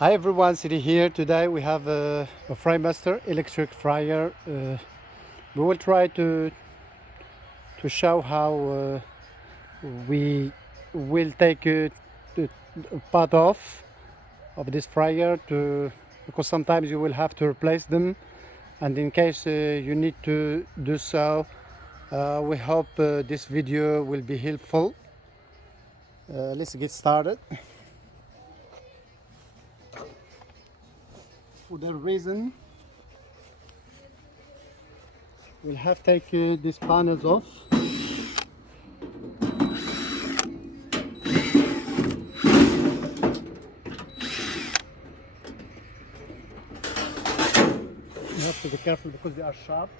Hi everyone, City here. Today we have a Frymaster electric fryer. We will try to show how we will take the part off of this fryer because sometimes you will have to replace them, and in case you need to do so, we hope this video will be helpful. Let's get started. For that reason, we'll have to take these panels off. You have to be careful because they are sharp.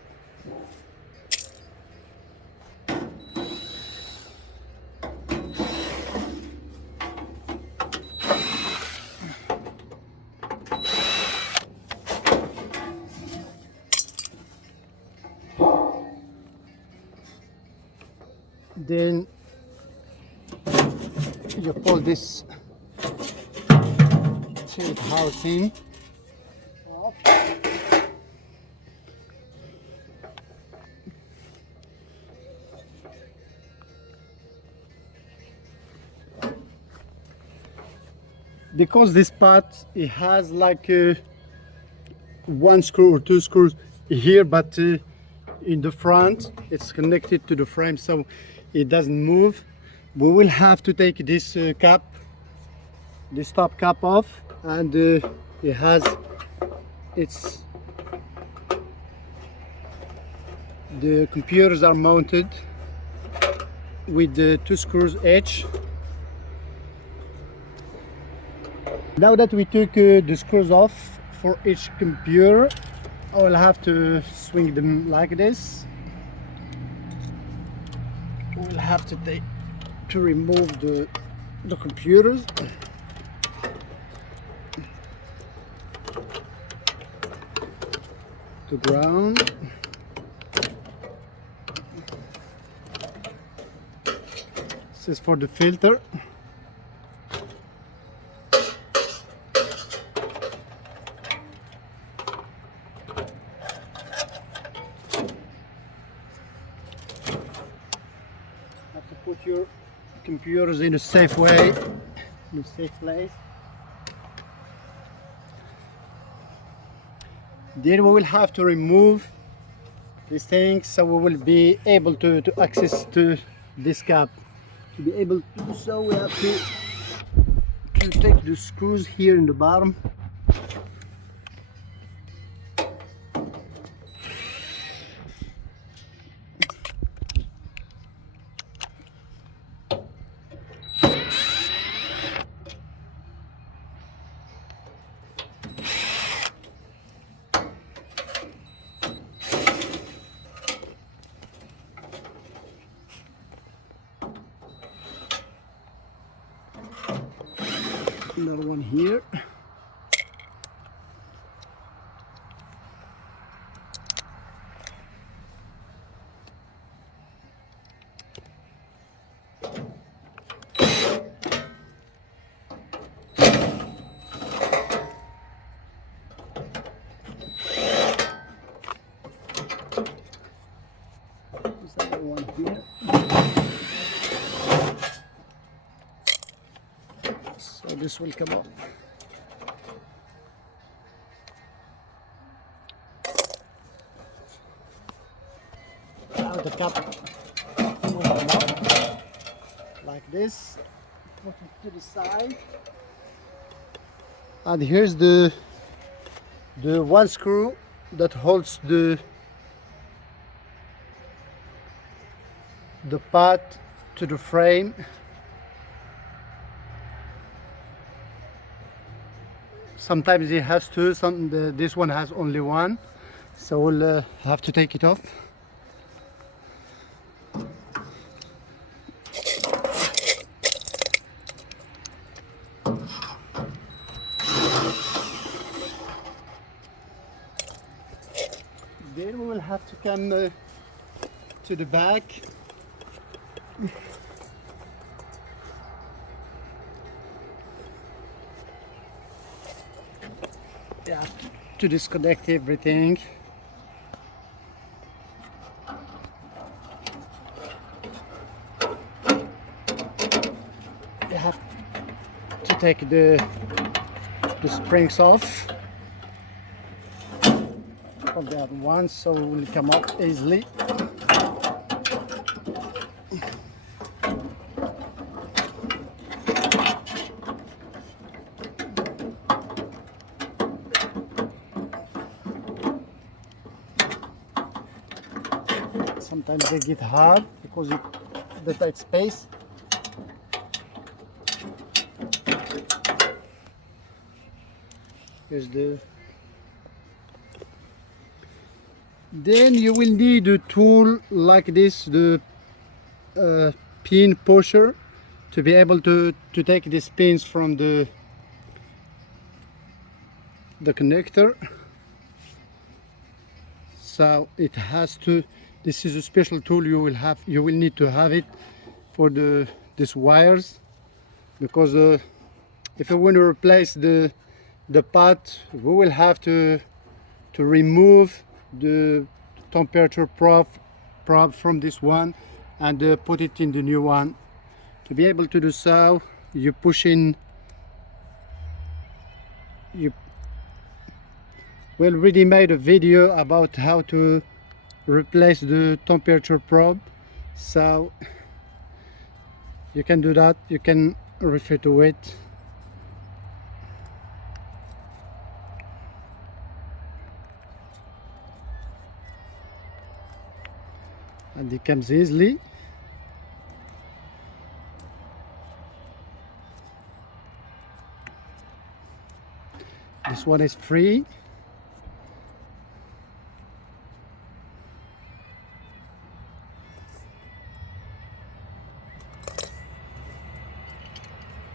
Then you pull this tilt housing off. Because this part, it has like one screw or two screws here, but in the front it's connected to the frame, so it doesn't move. We will have to take this cap, this top cap off, and it has the computers are mounted with the two screws each. Now that we took the screws off for each computer, I will have to swing them like this. We'll have to remove the computers. The ground. This is for the filter. Have to put your computers in a safe way, in a safe place. Then we will have to remove these things, so we will be able to access to this cap. To be able to do so, we have to take the screws here in the bottom. Another one here. There's another one here. So this will come up. Now the cap will come up like this. Put it to the side. And here's the one screw that holds the part to the frame. Sometimes it has two, this one has only one, so we'll have to take it off. Then we will have to come to the back. You have to disconnect everything. You have to take the springs off from the other one so it will come up easily. Sometimes they get hard because the tight space. Here's the. Then you will need a tool like this, the pin pusher, to be able to take these pins from the connector. So it has to. This is a special tool you will need to have it for these wires, because if you want to replace the part, we will have to remove the temperature probe from this one and put it in the new one. To be able to do so, you push in. We already made a video about how to replace the temperature probe, so you can do that. You can refer to it. And it comes easily. This one is free.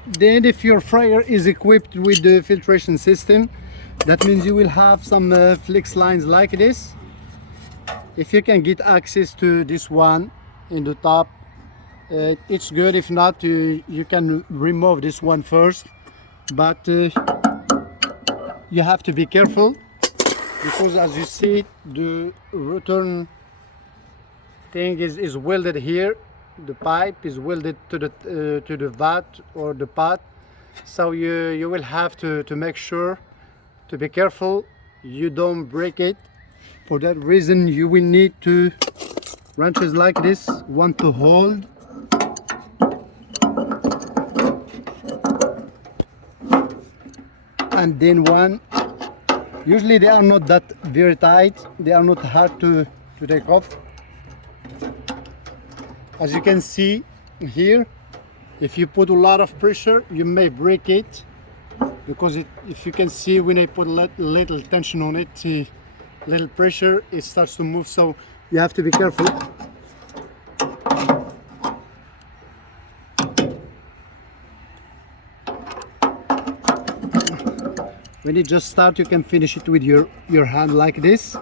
Then if your fryer is equipped with the filtration system, that means you will have some flex lines like this. If you can get access to this one in the top, it's good. If not, you can remove this one first, but you have to be careful, because as you see, the return thing is welded here. The pipe is welded to the vat or the pot, so you will have to make sure to be careful you don't break it. For that reason, you will need two wrenches like this, one to hold and then one. Usually they are not that very tight, they are not hard to take off. As you can see here, if you put a lot of pressure, you may break it, because if you can see, when I put a little tension on it, little pressure, it starts to move, so you have to be careful. When you just start, you can finish it with your hand like this.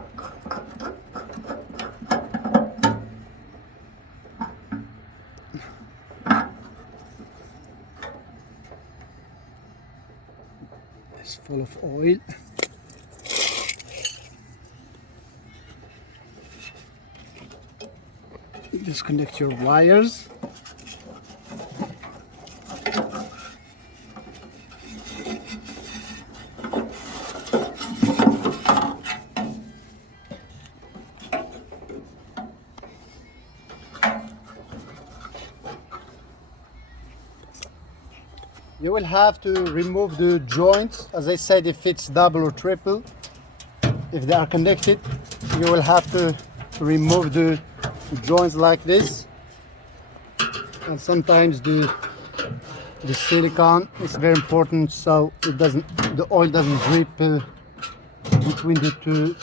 It's full of oil. Disconnect your wires. You will have to remove the joints. As I said, if it's double or triple, if they are connected, you will have to remove the joints like this. And sometimes the silicone is very important, so the oil doesn't drip between the two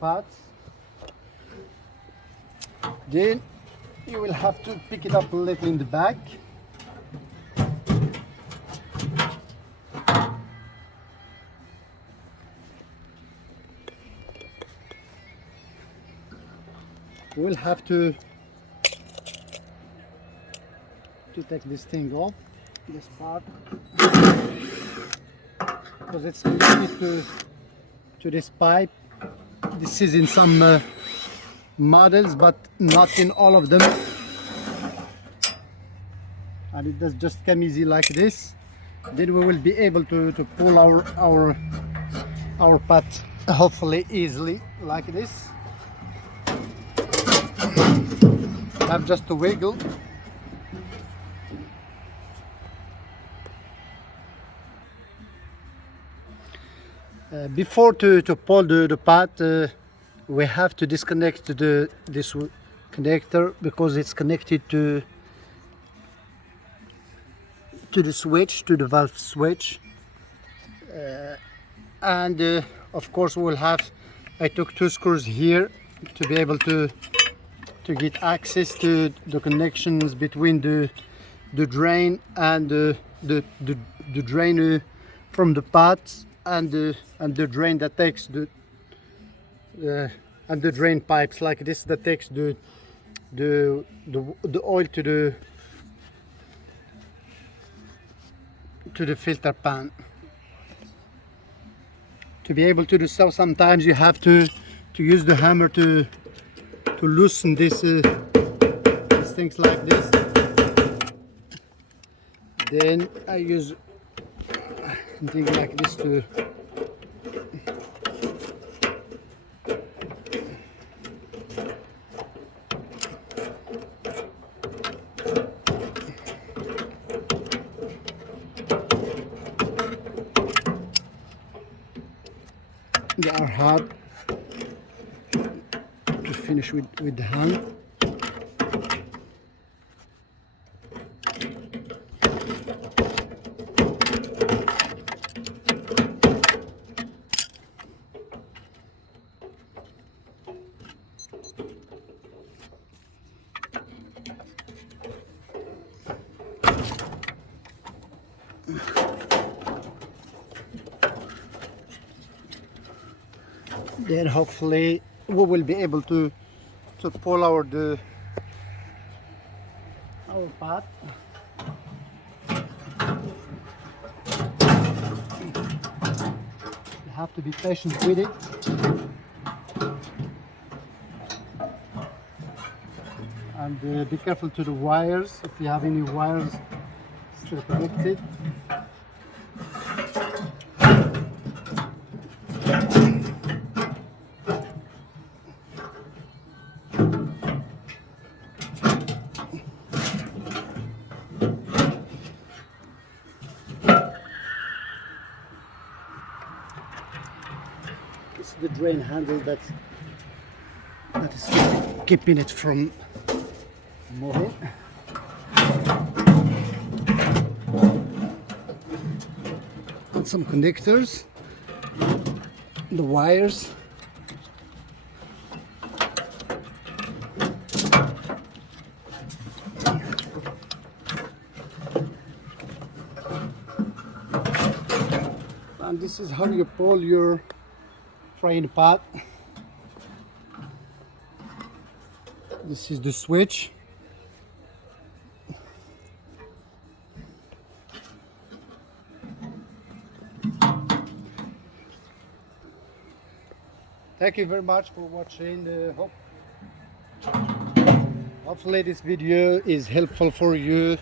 parts. Then you will have to pick it up a little in the back. We will have to take this thing off, this part. because it's connected to this pipe. This is in some models, but not in all of them, and it does just come easy like this. Then we will be able to pull our pot hopefully easily like this. Have just to wiggle. Before to pull the pot, we have to disconnect this connector, because it's connected to the switch, to the valve switch, and of course we'll have, I took 2 screws here to be able to get access to the connections between the drain and the drain from the pot, and the drain that takes the and the drain pipes like this that takes the oil to the filter pan. To be able to do so, sometimes you have to use the hammer to loosen these things like this. Then I use things like this to they are hard to finish with the hand. Then hopefully we will be able to pull our pot. You have to be patient with it. And be careful to the wires, if you have any wires still connected. It's the drain handle that is keeping it from moving. And some connectors, the wires. And this is how you pull your frying pot. This is the switch. Thank you very much for watching. Hopefully this video is helpful for you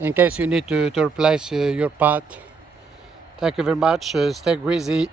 in case you need to replace your pot. Thank you very much. Stay greasy.